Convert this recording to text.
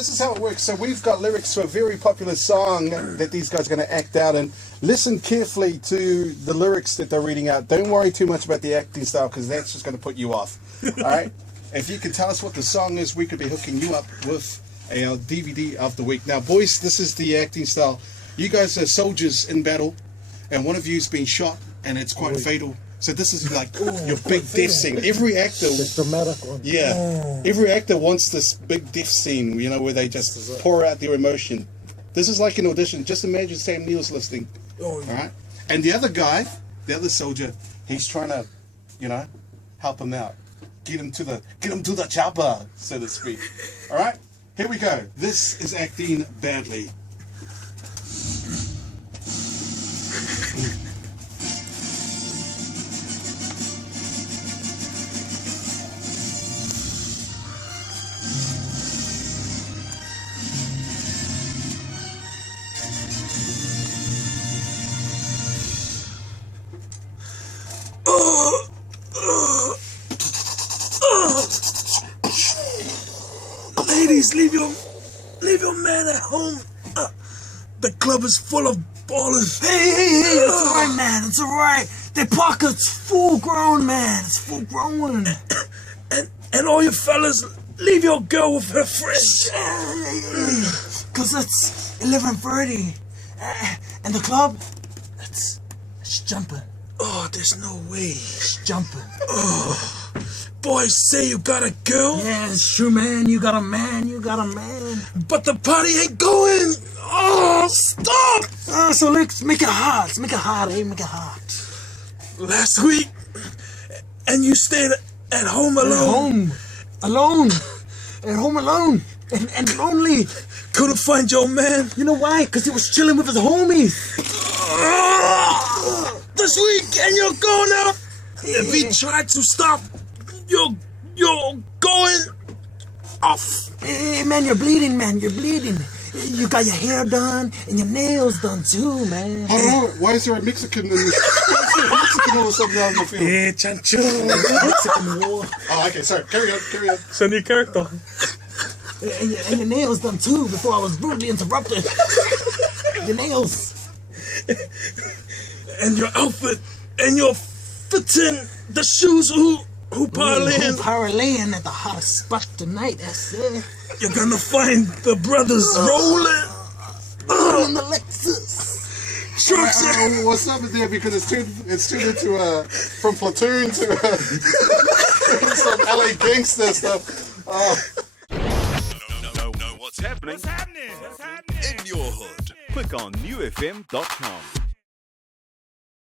this is how it works. So we've got lyrics to a very popular song that these guys are going to act out, and listen carefully to the lyrics that they're reading out. Don't worry too much about the acting style, because that's just going to put you off. All right? If you can tell us what the song is, we could be hooking you up with a DVD of the week. Now, boys, this is the acting style. You guys are soldiers in battle, and one of you's been shot, and it's quite fatal. So this is like your big death scene. Every actor, the dramatic one. Yeah, every actor wants this big death scene, you know, where they just pour out their emotion. This is like an audition. Just imagine Sam Neill's listening. All right, and the other guy, the other soldier, he's trying to, you know, help him out, get him to the chopper, so to speak. All right, here we go. This is acting badly. Ladies, leave your man at home. The club is full of ballers. Hey, it's alright, man. It's alright. The pocket's full grown, man. It's full grown. And all you fellas, leave your girl with her friends. Cause it's 11:30, and the club, it's jumping. Oh, there's no way. It's jumping. Oh, boys say you got a girl. Yeah, it's true, man. You got a man. You got a man. But the party ain't going. Oh, stop. So let's make it hot. Let's make it hot, eh? Make it hot. Last week, and you stayed at home alone. At home alone. And lonely. Couldn't find your man. You know why? Because he was chilling with his homies. This week, and you're going out. If he tried to stop, you're going off. Hey, man, you're bleeding, man. You're bleeding. You got your hair done and your nails done too, man. I don't know. Why is there a Mexican in this? Mexican or something out in the field? Hey, chancho. Mexican war. Oh, okay. Sorry. Carry on. It's a new character. And your nails done too before I was rudely interrupted. Your nails. And your outfit. And your fitting. The shoes who parlaying. Parlaying at the hottest spot tonight, that's it. You're gonna find the brothers rolling. In the Lexus. Trucks. What's up with there? Because it's turned into from platoon to some LA gangster stuff. Know what's happening? In your hood. Click on NiuFM.com.